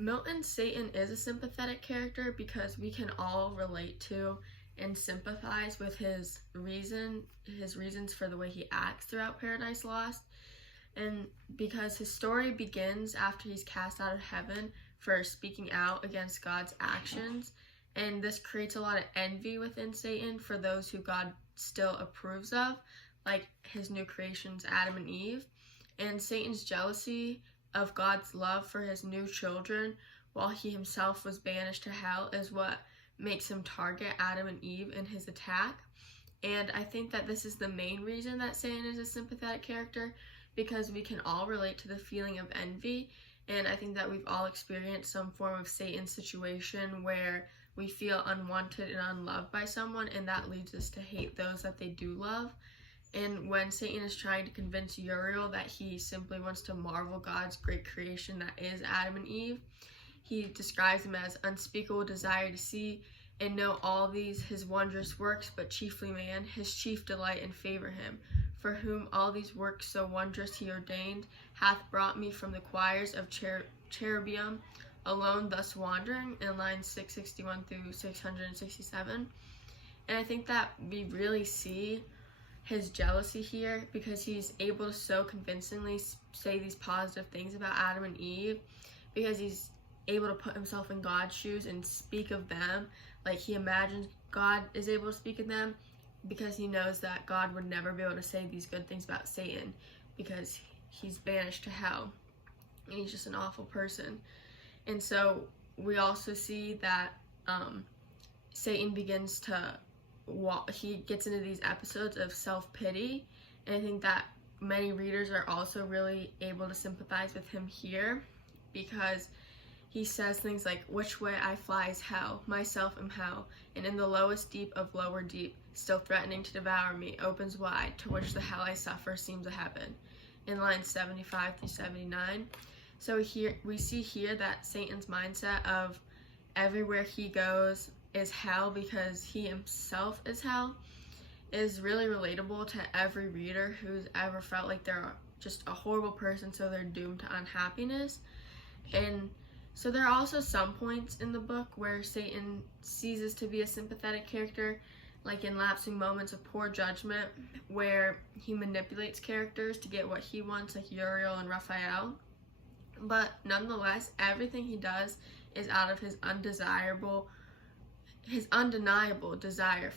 Milton Satan is a sympathetic character because we can all relate to and sympathize with his reasons for the way he acts throughout Paradise Lost. And because his story begins after he's cast out of heaven for speaking out against God's actions, and this creates a lot of envy within Satan for those who God still approves of, like his new creations, Adam and Eve. And Satan's jealousy of God's love for his new children while he himself was banished to hell is what makes him target Adam and Eve in his attack. And I think that this is the main reason that Satan is a sympathetic character, because we can all relate to the feeling of envy. And I think that we've all experienced some form of Satan situation where we feel unwanted and unloved by someone, and that leads us to hate those that they do love. And when Satan is trying to convince Uriel that he simply wants to marvel God's great creation that is Adam and Eve, he describes them as unspeakable desire to see and know all these his wondrous works, but chiefly man, his chief delight and favor him, for whom all these works so wondrous he ordained, hath brought me from the choirs of cherubim, alone thus wandering, in lines 661 through 667. And I think that we really see his jealousy here, because he's able to so convincingly say these positive things about Adam and Eve, because he's able to put himself in God's shoes and speak of them like he imagines God is able to speak of them, because he knows that God would never be able to say these good things about Satan because he's banished to hell and he's just an awful person. And so we also see that Satan begins to he gets into these episodes of self-pity, and I think that many readers are also really able to sympathize with him here, because he says things like, which way I fly is hell, myself am hell, and in the lowest deep of lower deep, still threatening to devour me, opens wide, to which the hell I suffer seems a heaven, in lines 75 through 79. So here we see here that Satan's mindset of everywhere he goes is hell because he himself is hell is really relatable to every reader who's ever felt like they're just a horrible person, so they're doomed to unhappiness. And so there are also some points in the book where Satan ceases to be a sympathetic character, like in lapsing moments of poor judgment where he manipulates characters to get what he wants, like Uriel and Raphael. But nonetheless, everything he does is out of his undeniable desire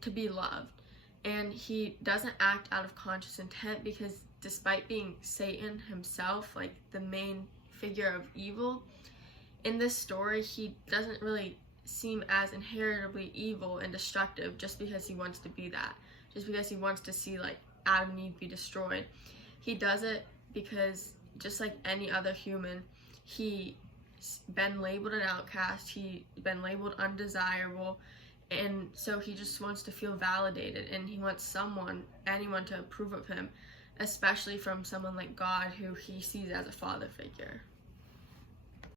to be loved. And he doesn't act out of conscious intent, because despite being Satan himself, like the main figure of evil, in this story he doesn't really seem as inheritably evil and destructive just because he wants to be that, just because he wants to see like Adam and Eve be destroyed. He does it because, just like any other human, he's been labeled an outcast, he's been labeled undesirable, and so he just wants to feel validated, and he wants anyone to approve of him, especially from someone like God, who he sees as a father figure.